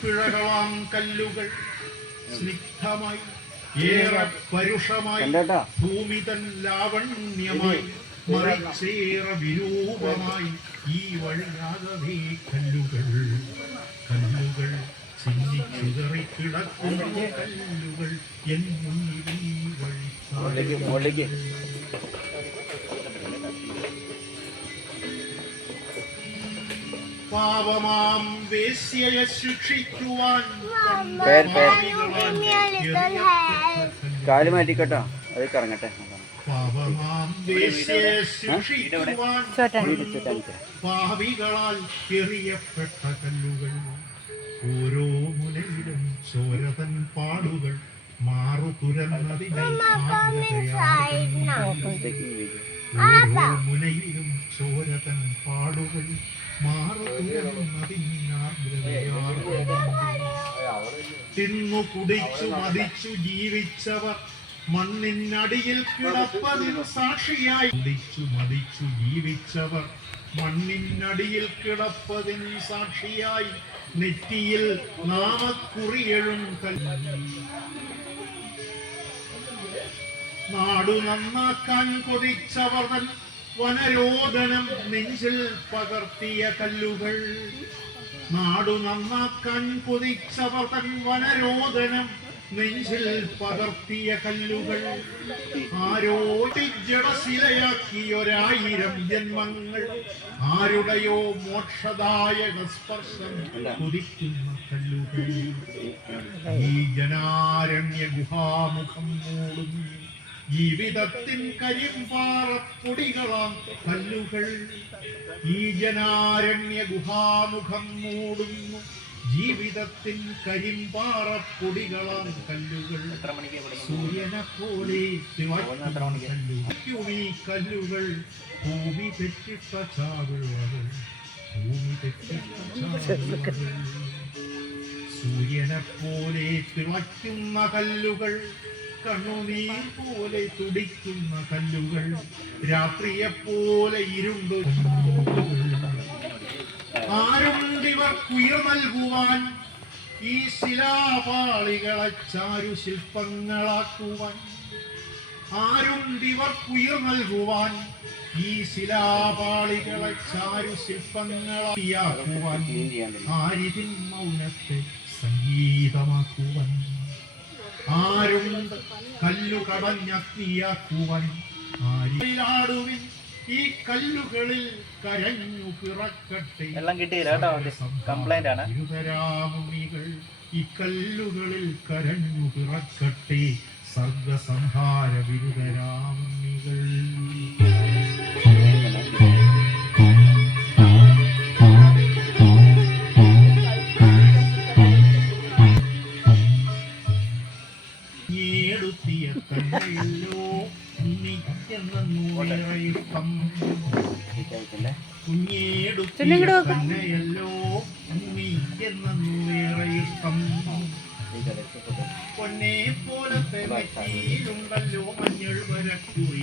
പിഴകളാം കല്ലുകൾ സ്നിഗ്ധമായി ഏറെ പരുഷമായി ഭൂമി തൻ ലാവണ്യമായി മറിച്ചേറെ വിരൂപമായി ഈ വഴിയാകവേ കല്ലുകൾ കല്ലുകൾ ചിന്നിച്ചുതറി കിടക്കുന്ന കല്ലുകൾ എൻ മുന്നിൽ ഈ വഴി പാപമാം വേശ്യയെ ശിക്ഷിക്കുവാൻ കാല് മാറ്റിക്കോട്ടോ അത് കറങ്ങട്ടെ. പാപമാം വേശ്യയെ ശിക്ഷിക്കുവാൻ പാപികളാൽ എറിയപ്പെട്ട കല്ലുകൾ ഓരോ മുനയിലും ചോരതൻ പാടുകൾ മാറു തുരന്നതിനെ ഓരോ മുനയിലും ചോരതൻ പാടുകൾ മാറു തുരന്നതിനാർദ്രതയാർദ്ര തിന്നു കുടിച്ചു മതിച്ചു ജീവിച്ചവർ മണ്ണിനടിയിൽ കിടപ്പതിന് സാക്ഷിയായി കുടിച്ചു മതിച്ചു ജീവിച്ചവർ മണ്ണിനടിയിൽ കിടപ്പതിന് സാക്ഷിയായി നെറ്റിയിൽ നാമക്കുറിയെഴും നാടു നന്നാക്കാൻ കൊതിച്ചവർ തൻ വനരോധനം നെഞ്ചിൽ പകർത്തിയ കല്ലുകൾ നാടു നന്നാക്കാൻ കൊതിച്ചവർ തൻ വനരോധനം നെഞ്ചിൽ പകർത്തിയ കല്ലുകൾ ആരോ ജഡശിലയാക്കിയൊരായിരം ജന്മങ്ങൾ ആരുടെയോ മോക്ഷദായക സ്പർശം കൊതിക്കുന്ന കല്ലുകൾ ഈ ജനാരണ്യ ഗുഹാമുഖം മൂടുന്നു ജീവിതത്തിൻ കരിമ്പാറപ്പൊടികളാം കല്ലുകൾ ഈ ജനാരണ്യ ഗുഹാമുഖം മൂടുന്നു ജീവിതത്തിൻ കരിമ്പാറപ്പൊടികളാം കല്ലുകൾ സൂര്യനെ പോലെ ഈ കല്ലുകൾ ഭൂമി തെറ്റിട്ട ചാവുകൾ ഭൂമി തെറ്റിട്ട ചാവുകൾ സൂര്യനെ പോലെ തിളയ്ക്കുന്ന കല്ലുകൾ കണ്ണുനീർ പോലെ തുടിക്കുന്ന കല്ലുകൾ രാത്രിയെപ്പോലെ ഇരുണ്ടു ആരുണ്ടിവർക്കുയർ നൽകുവാൻ ഈ ശിലാപാളികളെ ചാരു ശില്പങ്ങളാക്കുവാൻ ആരുണ്ടിവർക്കുയർ നൽകുവാൻ ഈ ശിലാപാളികളെ ചാരു ശില്പങ്ങളാക്കുവാൻ ആരിതിൻ മൗനത്തെ സംഗീതമാക്കുവാൻ ആരുണ്ട് കല്ലു കടഞ്ഞഗ്നിയാക്കുവാൻ ആരിലാടുവിൻ ഈ കല്ലുകളിൽ കരഞ്ഞു പിറക്കട്ടെ ഇരുതരാമുനികൾ ഈ കല്ലുകളിൽ കരഞ്ഞു പിറക്കട്ടെ സർഗസംഹാര വിരുതരാമുനികൾ ടുത്തിയ കണ്ണല്ലോ കുഞ്ഞേടുത്തിയ കണ്ണയല്ലോ നീക്കെന്നേറെ ഇഷ്ടം പൊന്നെ പോലത്തെ നെറ്റിയിലുണ്ടല്ലോ മഞ്ഞൾ വരക്കുറി